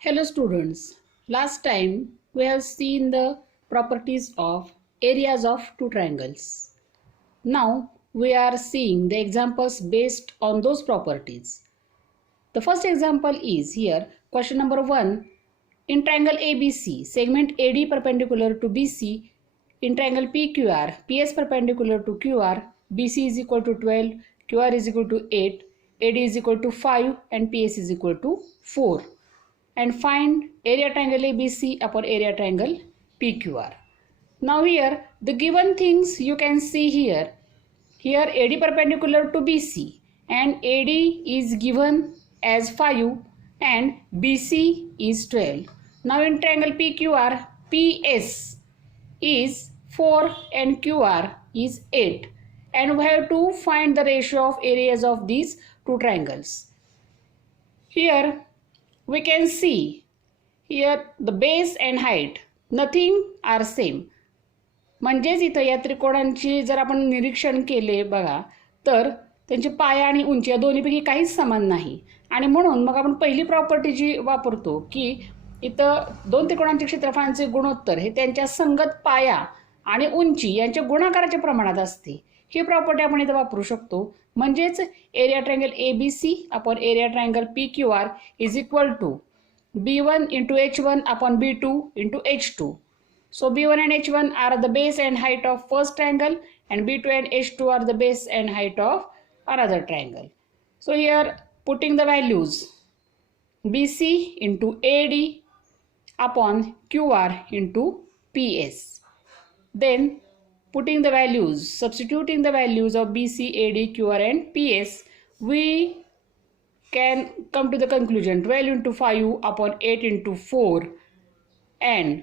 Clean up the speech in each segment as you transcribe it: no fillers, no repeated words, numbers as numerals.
Hello students, last time we have seen the properties of areas of two triangles. Now we are seeing the examples based on those properties. The first example is here, question number 1. In triangle ABC, segment AD perpendicular to BC, in triangle PQR, PS perpendicular to QR, BC is equal to 12, QR is equal to 8, AD is equal to 5 and PS is equal to 4. And find area triangle ABC upon area triangle PQR. Now here the given things you can see here. Here AD perpendicular to BC and AD is given as 5 and BC is 12. Now in triangle PQR, PS is 4 and QR is 8. And we have to find the ratio of areas of these two triangles. Here we can see here the base and height nothing are same. म्हणजेच इथं या त्रिकोणांची जर आपण निरीक्षण केले बघा तर त्यांची पाया आणि उंची या दोन्हीपैकी काहीच समान नाही. आणि म्हणून मग आपण पहिली प्रॉपर्टी जी वापरतो की इथं दोन त्रिकोणांच्या क्षेत्रफळांचे गुणोत्तर हे त्यांच्या संगत पाया आणि उंची यांच्या गुणाकाराच्या प्रमाणात असते. ही प्रॉपर्टी आपण इथं वापरू शकतो. म्हणजेच area triangle ABC upon area triangle PQR is equal to B1 into H1 upon B2 into H2. So B1 and H1 are the base and height of first triangle and B2 and H2 are the base and height of another triangle. So here putting the values BC into AD upon QR into PS. Then putting the values, substituting the values of BC, AD, QR and PS, we can come to the conclusion 12 into 5 upon 8 into 4 and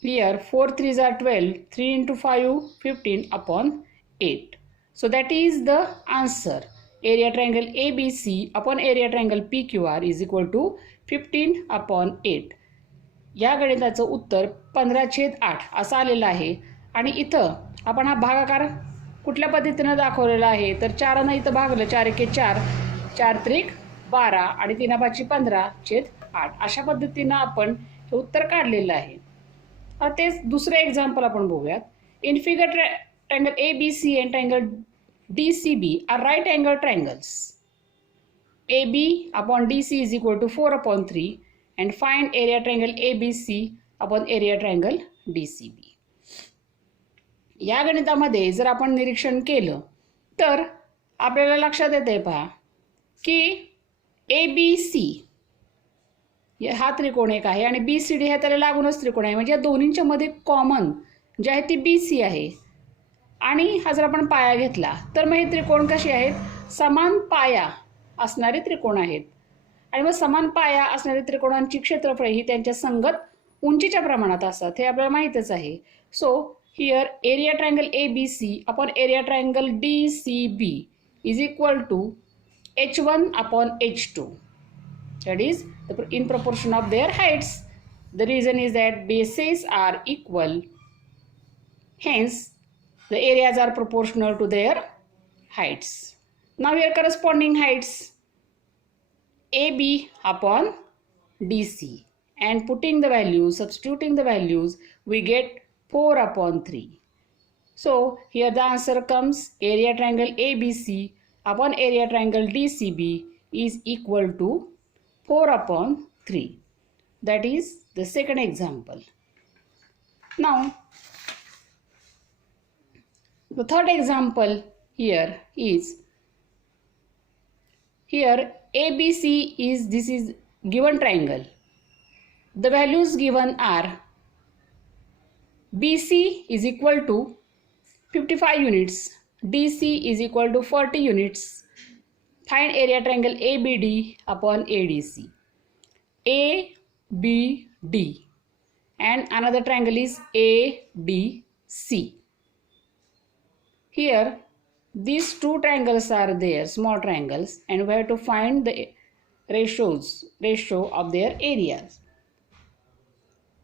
here 4 3s are 12, 3 into 5 15 upon 8. So that is the answer. Area triangle ABC upon area triangle PQR is equal to 15 upon 8. या गणिताचं उत्तर 15/8 असं आलेलं आहे. आणि इथं आपण हा भागाकार कुठल्या पद्धतीने दाखवलेला आहे तर 4 ने इथं भागलं 4 एके 4, 4 त्रिक 12 आणि 3 5 15/8 अशा पद्धतीने आपण हे उत्तर काढलेलं आहे. आता तेच दुसरे एक्झाम्पल आपण बघूयात. In figure triangle ABC and triangle DCB are right angle triangles. AB upon DC is equal to 4 upon 3 and find area triangle ABC upon area triangle DCB. या गणितामध्ये जर आपण निरीक्षण केलं तर आपल्याला लक्षात येते पहा की ABC हा त्रिकोण एक आहे आणि BCD हे त्याला लागूनच त्रिकोण आहे. म्हणजे या दोन्हींच्या मध्ये कॉमन जे आहे ती BC आहे. आणि हा जर आपण पाया घेतला तर मग हे त्रिकोण कसे आहेत, समान पाया असणारे त्रिकोण आहेत. आणि मग समान पाया असणाऱ्या त्रिकोणांची क्षेत्रफळे ही त्यांच्या संगत उंचीच्या प्रमाणात असतात हे आपल्याला माहीतच आहे. So here area triangle ABC upon area triangle DCB is equal to H1 upon H2. That is in proportion of their heights. The reason is that bases are equal. Hence, the areas are proportional to their heights. Now here corresponding heights AB upon DC and putting the values, substituting the values, we get 4 upon 3. So here the answer comes area triangle ABC upon area triangle DCB is equal to 4 upon 3. That is the second example. Now the third example here is here ABC is this is given triangle. The values given are BC is equal to 55 units, DC is equal to 40 units. Find area triangle ABD upon ADC. ABD and another triangle is ADC. Here these two triangles are there, small triangles, and we have to find the ratio of their areas.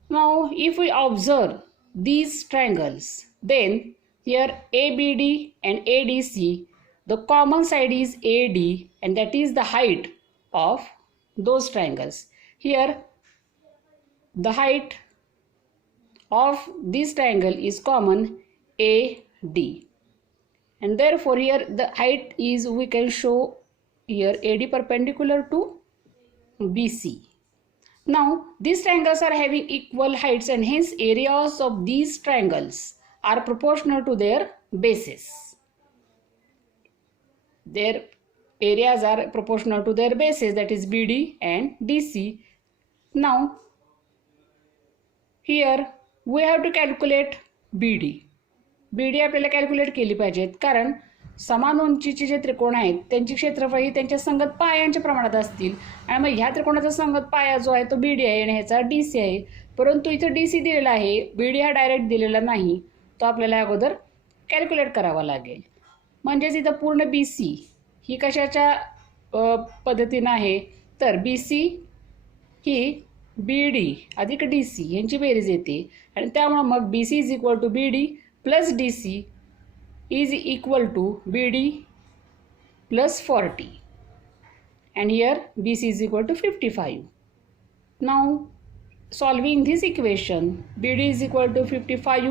Now if we observe these triangles, then here ABD and ADC, the common side is AD and that is the height of those triangles. Here the height of this triangle is common AD, and therefore here the height is, we can show here AD perpendicular to BC. Now these triangles are having equal heights, and hence areas of these triangles are proportional to their bases. Their areas are proportional to their bases, that is BD and DC. Now here we have to calculate BD. BD आपल्याला calculate केली पाहिजेत, कारण समान उंचीचे जे त्रिकोण आहेत त्यांची क्षेत्रफळ ही त्यांच्या संगत पायांच्या प्रमाणात असतील, आणि मग ह्या त्रिकोणाचा संगत पाया जो आहे तो BD आहे आणि ह्याचा DC आहे. परंतु इथं DC दिलेला आहे, BD हा डायरेक्ट दिलेला नाही, तो आपल्याला अगोदर कॅल्क्युलेट करावा लागेल. म्हणजेच इथं पूर्ण BC ही कशाच्या पद्धतीनं आहे, तर BC ही BD अधिक DC यांची बेरीज येते, आणि त्यामुळे मग BC is equal to BD plus DC is equal to BD plus 40, and here BC is equal to 55. Now solving this equation, BD is equal to 55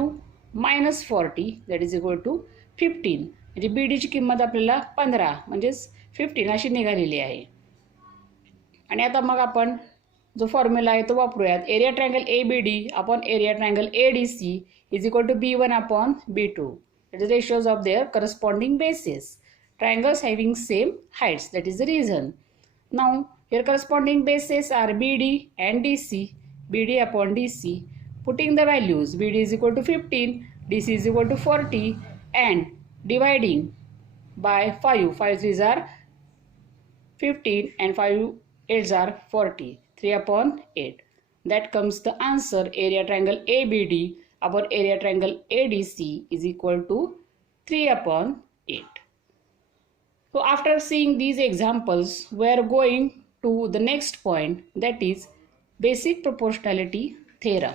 minus 40, that is equal to 15. म्हणजे BD ची किंमत आपल्याला 15 म्हणजेच 15 अशी निघालेली आहे. आणि आता मग आपण जो फॉर्म्युला आहे तो वापरूयात. Area triangle ABD upon area triangle ADC is equal to B1 upon B2. That is ratios of their corresponding bases. Triangles having same heights, that is the reason. Now here corresponding bases are BD and DC. BD upon DC. Putting the values, BD is equal to 15, DC is equal to 40, and dividing by 5. 5 3s are 15 and 5 8s are 40. 3 upon 8. That comes the answer. Area triangle ABD upon area triangle ADC is equal to 3 upon 8. So after seeing these examples, we are going to the next point, that is basic proportionality theorem.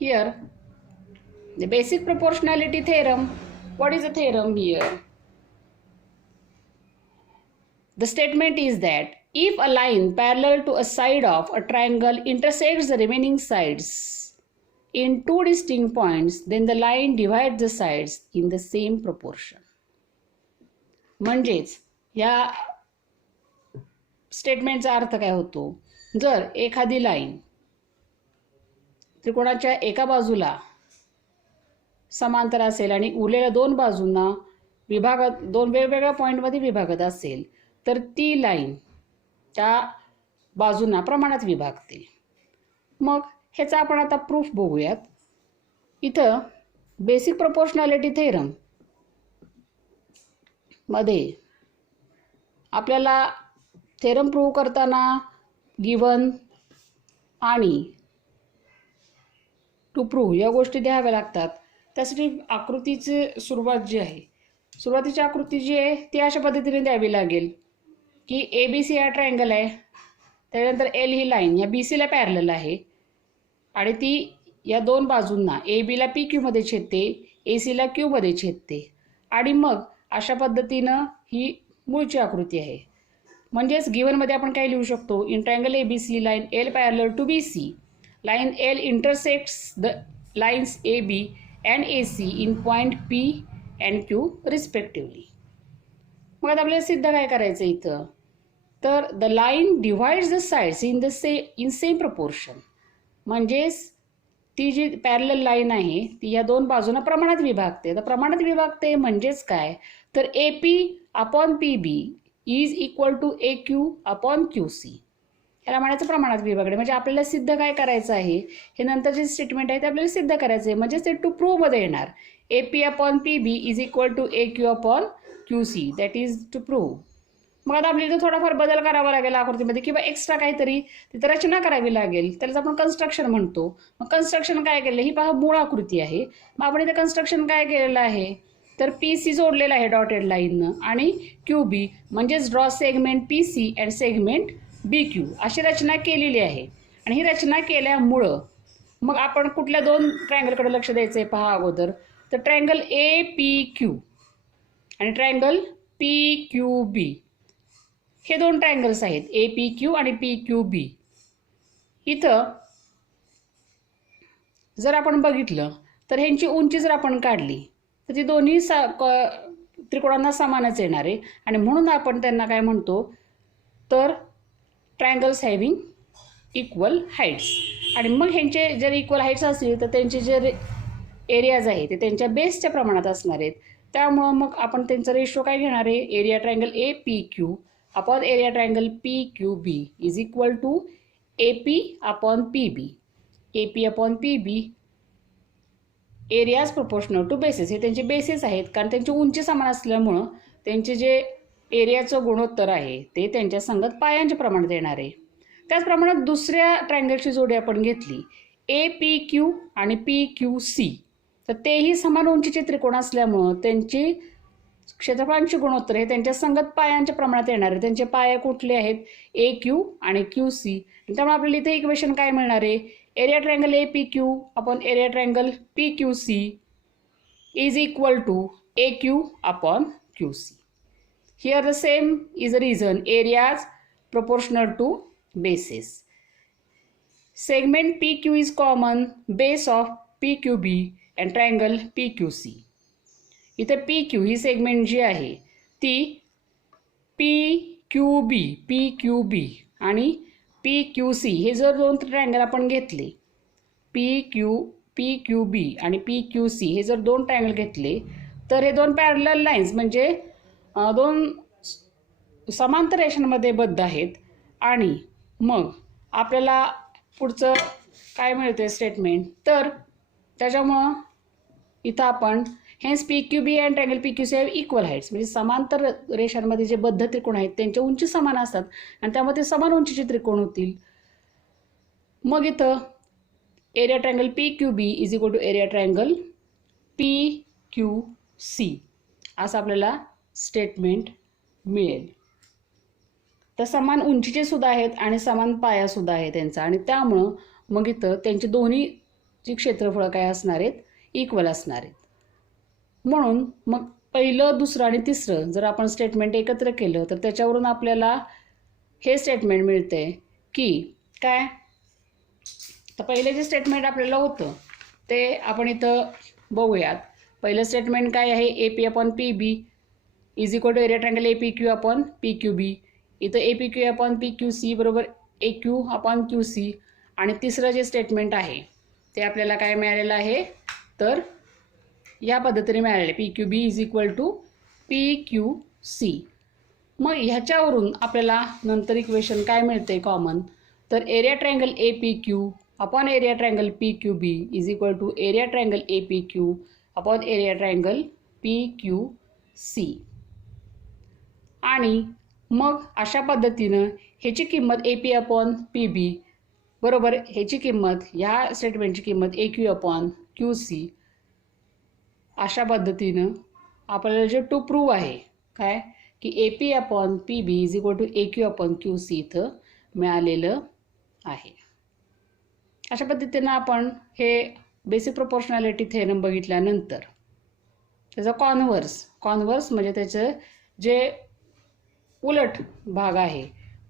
Here the basic proportionality theorem, what is the theorem here? The statement is that if a line parallel to a side of a triangle intersects the remaining sides in two distinct points, then the line divides the sides in the same proportion. म्हणजेच या स्टेटमेंटचा अर्थ काय होतो, जर एखादी line त्रिकोणाच्या एका बाजूला समांतर असेल आणि उरलेल्या दोन बाजूंना विभागत, दोन वेगवेगळ्या पॉईंटमध्ये विभागत असेल, तर ती लाईन त्या बाजूंना प्रमाणात विभागते. मग ह्याचा आपण आता प्रूफ बघूयात. इथं बेसिक प्रोपोर्शनॅलिटी थेरम मध्ये आपल्याला थेरम प्रूव्ह करताना गिवन आणि टू प्रूव्ह या गोष्टी द्याव्या लागतात. त्यासाठी आकृतीची सुरुवात जी आहे, सुरुवातीची आकृती जी आहे ती अशा पद्धतीने द्यावी लागेल की ABC हा ट्रायंगल आहे, त्यानंतर L ही लाईन या BCला पॅरलल आहे, आणि ती या दोन बाजूंना ABला PQ मध्ये छेदते, ACला Q मध्ये छेदते, आणि मग अशा पद्धतीनं ही मूळची आकृती आहे. म्हणजेच गिवनमध्ये आपण काय लिहू शकतो, in triangle ABC line L parallel to BC, line L intersects the lines AB and AC in point P and Q respectively. मग आता आपल्याला सिद्ध काय करायचं इथं, तर the line divides the sides in same proportion. म्हणजेच ती जी पॅरलल लाईन आहे ती या दोन बाजूंना प्रमाणात विभागते. तर प्रमाणात विभागते म्हणजेच काय, तर AP upon PB is equal to AQ upon QC. ह्याला म्हणायचं प्रमाणात विभागणे. म्हणजे आपल्याला सिद्ध काय करायचं आहे, हे नंतरचे स्टेटमेंट आहे ते आपल्याला सिद्ध करायचं आहे. म्हणजेच ते टू प्रूव्ह मध्ये येणार. AP upon PB is equal to AQ upon QC, that is to prove. मग आता आपल्याला इथं थोडाफार बदल करावा लागेल आकृतीमध्ये, किंवा एक्स्ट्रा काहीतरी तिथं रचना करावी लागेल, त्यालाच आपण कन्स्ट्रक्शन म्हणतो. मग कन्स्ट्रक्शन काय केलं, ही पहा मूळ आकृती आहे. मग आपण इथं कन्स्ट्रक्शन काय केलेलं आहे, तर PC जोडलेला आहे डॉटेड लाईननं, आणि QB म्हणजेच draw segment PC and segment BQ अशी रचना केलेली आहे. आणि ही रचना केल्यामुळं मग आपण कुठल्या दोन ट्रायंगलकडे लक्ष द्यायचं आहे पहा अगोदर, तर ट्रायंगल APQ आणि ट्रायंगल PQB हे दोन ट्रायंगल्स आहेत APQ आणि PQB. इथं जर आपण बघितलं तर ह्यांची उंची जर आपण काढली तर ती दोन्ही त्रिकोणांना समानच येणार आहे आणि म्हणून आपण त्यांना काय म्हणतो तर ट्रायंगल्स हॅव्हिंग इक्वल हाईट्स. आणि मग ह्यांचे जर इक्वल हाईट्स असतील तर त्यांचे जे एरियाज आहे ते त्यांच्या बेसच्या प्रमाणात असणार आहेत. त्यामुळं मग आपण त्यांचा रेशो काय घेणार आहे area triangle APQ upon area triangle PQB is equal to AP upon PB. AP upon PB areas proportional to bases. हे त्यांचे बेसिस आहेत कारण त्यांची उंची समान असल्यामुळं त्यांचे जे एरियाचं गुणोत्तर आहे ते त्यांच्या संगत पायांच्या प्रमाणात येणार आहे. त्याचप्रमाणे दुसऱ्या ट्रायंगलची जोडी आपण घेतली APQ आणि PQC तर तेही समान उंचीचे त्रिकोण असल्यामुळं त्यांची क्षेत्रफळांची गुणोत्तर हे त्यांच्या संगत पायांच्या प्रमाणात येणार आहे. त्यांचे पाय कुठले आहेत AQ आणि QC. त्यामुळे आपल्याला इथे इक्वेशन काय मिळणार आहे area triangle APQ upon area triangle PQC is equal to AQ upon QC. Here the same is the reason areas proportional to bases. Segment PQ is common base of PQB and triangle PQC. इथे PQ ही segment जी आहे ती PQB आणि PQC हे जर दोन triangle आपण घेतले PQB आणि PQC हे जर दोन ट्रायंगल घेतले तर हे दोन पॅरलल लाईन्स म्हणजे दोन समांतर रेषांमध्ये बद्ध आहेत. आणि मग आपल्याला पुढचं काय मिळते स्टेटमेंट तर त्याच्यामुळं इथं आपण hence PQB and triangle PQC have equal heights म्हणजे समांतर रेषांमध्ये जे बद्ध त्रिकोण आहेत त्यांच्या उंची समान असतात आणि त्यामध्ये समान उंचीचे त्रिकोण होतील. मग इथं area triangle PQB is equal to area triangle PQC असं आपल्याला स्टेटमेंट मिळेल. तर समान उंचीचे सुद्धा आहेत आणि समान पाया सुद्धा आहे त्यांचा आणि त्यामुळं मग इथं त्यांची दोन्हीची क्षेत्रफळ काय असणार आहेत इक्वल असणार आहेत. म्हणून मग पहिलं दुसरं आणि तिसरं जर आपण स्टेटमेंट एकत्र केलं तर त्याच्यावरून आपल्याला हे स्टेटमेंट मिळते की काय तर पहिले जे स्टेटमेंट आपल्याला होतं ते आपण इथं बघूयात. पहिलं स्टेटमेंट काय आहे AP upon PB is equal to area triangle APQ upon PQB. इथं APQ अपॉन PQC बरोबर AQ अपॉन QC. आणि तिसरं जे स्टेटमेंट आहे ते आपल्याला काय मिळालेलं आहे तर या पद्धतीने मिळालेले PQB is equal to PQC. मग ह्याच्यावरून आपल्याला नंतर इक्वेशन काय मिळते कॉमन तर area triangle APQ upon area triangle PQB is equal to area triangle APQ upon area triangle PQC. आणि मग अशा पद्धतीनं ह्याची किंमत AP अपॉन PB बरोबर ह्याची किंमत ह्या स्टेटमेंटची किंमत AQ अपॉन QC अशा पद्धतीनं आपल्याला जे टू प्रूव्ह आहे काय की AP upon PB is equal to AQ upon QC इथं मिळालेलं आहे. अशा पद्धतीनं आपण हे बेसिक प्रोपोर्शनॅलिटी थेरम बघितल्यानंतर त्याचा कॉन्व्हर्स म्हणजे त्याचं जे उलट भाग आहे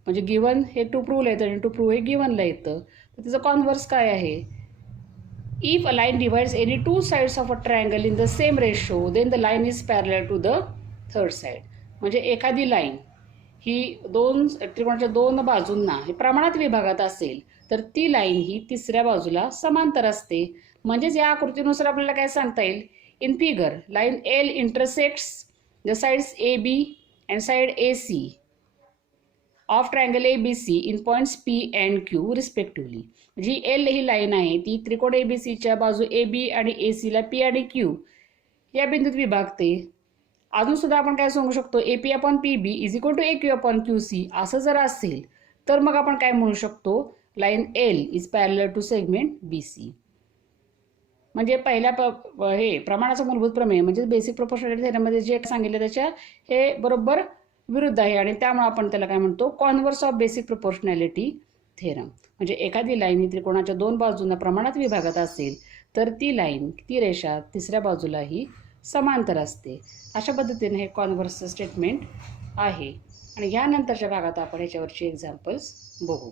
म्हणजे गिवन हे टू प्रूव्हला येतं आणि टू प्रूव्ह हे गिवनला येतं. तर त्याचं कॉन्व्हर्स काय आहे if a line divides any two sides of a triangle in the same ratio then the line is parallel to the third side. म्हणजे एखादी लाईन ही दोन त्रिकोणाच्या दोन बाजूंना हे प्रमाणात विभागात असेल तर ती लाईन ही तिसऱ्या बाजूला समांतर असते. म्हणजेच या आकृतीनुसार आपल्याला काय सांगता येईल in figure line L intersects the sides AB and side AC of triangle ABC in points P and Q respectively. जी L ही लाईन आहे ती त्रिकोण ABCच्या बाजू AB आणि AC ला P आणि Q या बिंदूत विभागते. अजून सुद्धा आपण काय सांगू शकतो AP upon PB is equal to AQ upon QC असं जर असेल तर मग आपण काय म्हणू शकतो line L is parallel to segment BC. म्हणजे पहिल्या हे प्रमाणाचं मूलभूत प्रमेय म्हणजे बेसिक प्रोपोर्शनॅलिटी थेरममध्ये जे सांगितलं त्याच्या हे बरोबर विरुद्ध आहे आणि त्यामुळे आपण त्याला काय म्हणतो converse of basic proportionality theorem. म्हणजे एखादी लाईन ही त्रिकोणाच्या दोन बाजूंना प्रमाणात विभागात असेल तर ती लाईन ती रेषा तिसऱ्या बाजूलाही समांतर असते. अशा पद्धतीने हे कॉन्व्हर्स स्टेटमेंट आहे. आणि ह्यानंतरच्या भागात आपण ह्याच्यावरची एक्झाम्पल्स बघू.